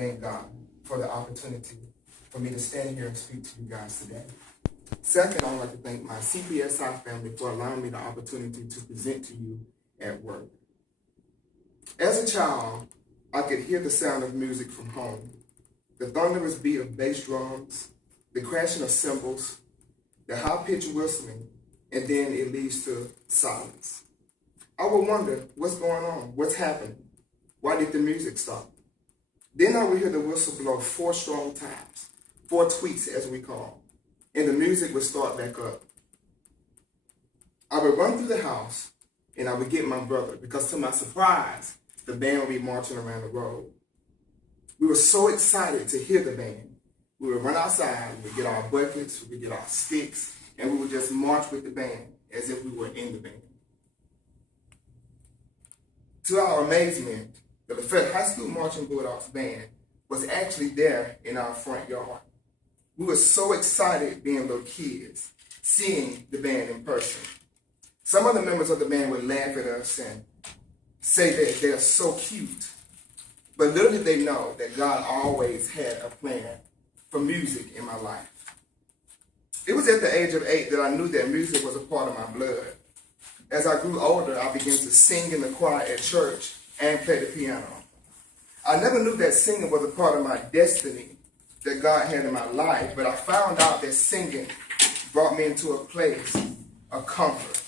Thank God for the opportunity for me to stand here and speak to you guys today. Second, I would like to thank my CPSI family for allowing me the opportunity to present to you at work. As a child, I could hear the sound of music from home, the thunderous beat of bass drums, the crashing of cymbals, the high-pitched whistling, and then it leads to silence. I would wonder, what's going on? What's happening? Why did the music stop? Then I would hear the whistle blow 4 strong times, 4 tweets as we call, and the music would start back up. I would run through the house and I would get my brother because to my surprise, the band would be marching around the road. We were so excited to hear the band. We would run outside, we would get our buckets, we would get our sticks, and we would just march with the band as if we were in the band. To our amazement, the Lafayette High School Marching Bulldogs band was actually there in our front yard. We were so excited being little kids, seeing the band in person. Some of the members of the band would laugh at us and say that they're so cute. But little did they know that God always had a plan for music in my life. It was at the age of 8 that I knew that music was a part of my blood. As I grew older, I began to sing in the choir at church and play the piano. I never knew that singing was a part of my destiny that God had in my life, but I found out that singing brought me into a place of comfort.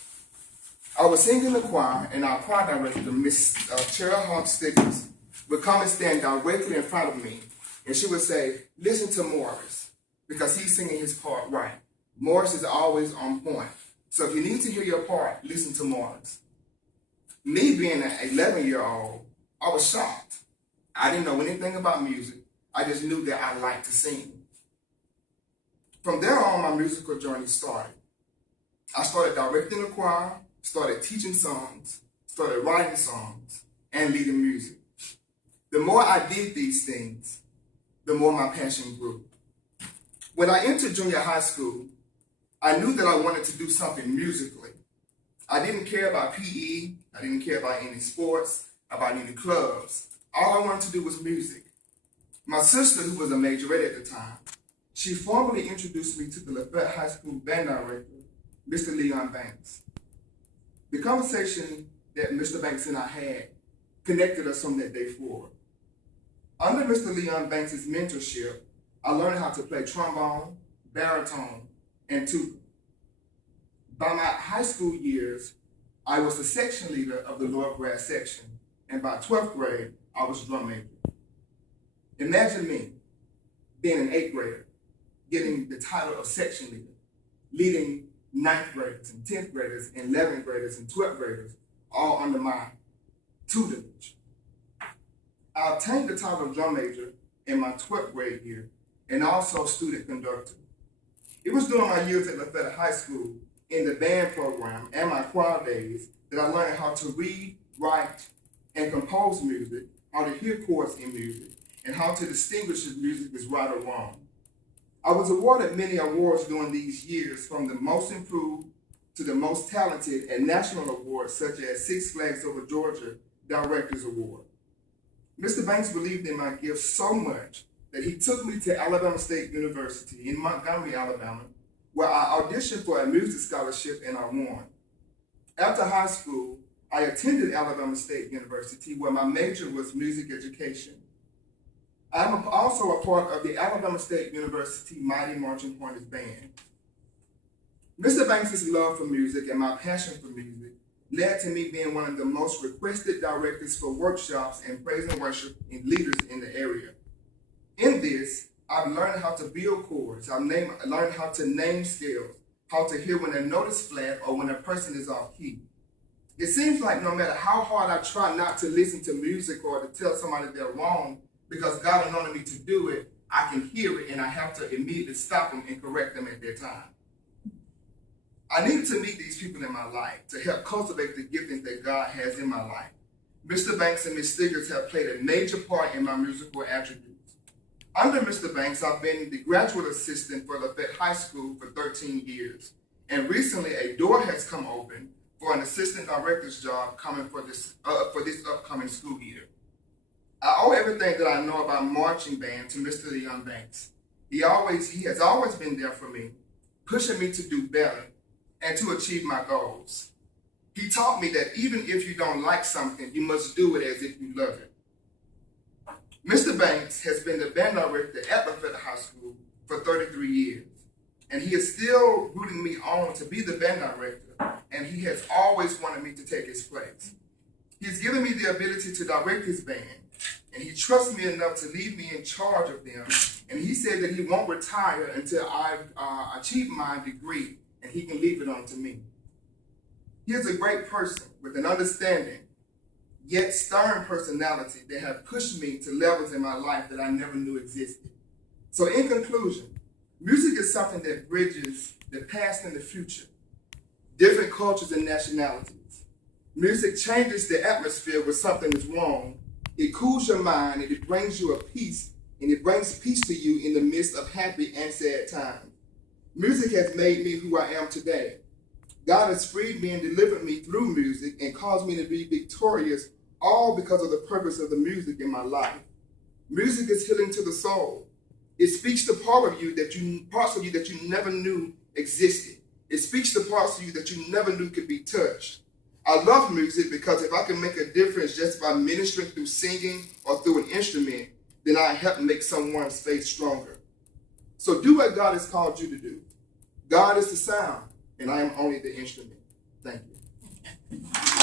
I was singing in the choir, and our choir director, Miss Cheryl Hunt Stickers, would come and stand directly in front of me, and she would say, "Listen to Morris, because he's singing his part right. Morris is always on point. So if you need to hear your part, listen to Morris." Me being an 11-year-old, I was shocked. I didn't know anything about music. I just knew that I liked to sing. From there on, my musical journey started. I started directing the choir, started teaching songs, started writing songs, and leading music. The more I did these things, the more my passion grew. When I entered junior high school, I knew that I wanted to do something musically. I didn't care about PE, I didn't care about any sports, about any clubs. All I wanted to do was music. My sister, who was a majorette at the time, she formally introduced me to the Lafayette High School band director, Mr. Leon Banks. The conversation that Mr. Banks and I had connected us from that day forward. Under Mr. Leon Banks' mentorship, I learned how to play trombone, baritone, and tuba. By my high school years, I was the section leader of the lower brass section, and by 12th grade, I was drum major. Imagine me being an 8th grader, getting the title of section leader, leading 9th graders and 10th graders and 11th graders and 12th graders, all under my tutelage. I obtained the title of drum major in my 12th grade year and also student conductor. It was during my years at Lafayette High School in the band program and my choir days that I learned how to read, write, and compose music, how to hear chords in music, and how to distinguish if music is right or wrong. I was awarded many awards during these years, from the most improved to the most talented, and national awards such as Six Flags Over Georgia Directors Award. Mr. Banks believed in my gifts so much that he took me to Alabama State University in Montgomery, Alabama, where I auditioned for a music scholarship and I won. After high school, I attended Alabama State University, where my major was music education. I'm also a part of the Alabama State University Mighty Marching Hornets Band. Mr. Banks' love for music and my passion for music led to me being one of the most requested directors for workshops and praise and worship and leaders in the area. In this, I've learned how to build chords, I've learned how to name scales, how to hear when a note is flat or when a person is off key. It seems like no matter how hard I try not to listen to music or to tell somebody they're wrong, because God anointed me to do it, I can hear it and I have to immediately stop them and correct them at their time. I needed to meet these people in my life to help cultivate the giftings that God has in my life. Mr. Banks and Ms. Stiggers have played a major part in my musical attributes. Under Mr. Banks, I've been the graduate assistant for Lafayette High School for 13 years. And recently, a door has come open for an assistant director's job coming for this upcoming school year. I owe everything that I know about marching band to Mr. Leon Banks. He has always been there for me, pushing me to do better and to achieve my goals. He taught me that even if you don't like something, you must do it as if you love it. Mr. Banks has been the band director at Lafayette High School for 33 years, and he is still rooting me on to be the band director, and he has always wanted me to take his place. He's given me the ability to direct his band, and he trusts me enough to leave me in charge of them, and he said that he won't retire until I've achieved my degree, and he can leave it on to me. He is a great person with an understanding, yet stern personality that have pushed me to levels in my life that I never knew existed. So in conclusion, music is something that bridges the past and the future, different cultures and nationalities. Music changes the atmosphere when something is wrong. It cools your mind and it brings you a peace, and it brings peace to you in the midst of happy and sad times. Music has made me who I am today. God has freed me and delivered me through music and caused me to be victorious, all because of the purpose of the music in my life. Music is healing to the soul. It speaks to parts of you that you never knew existed. It speaks to parts of you that you never knew could be touched. I love music because if I can make a difference just by ministering through singing or through an instrument, then I help make someone's faith stronger. So do what God has called you to do. God is the sound, and I am only the instrument. Thank you.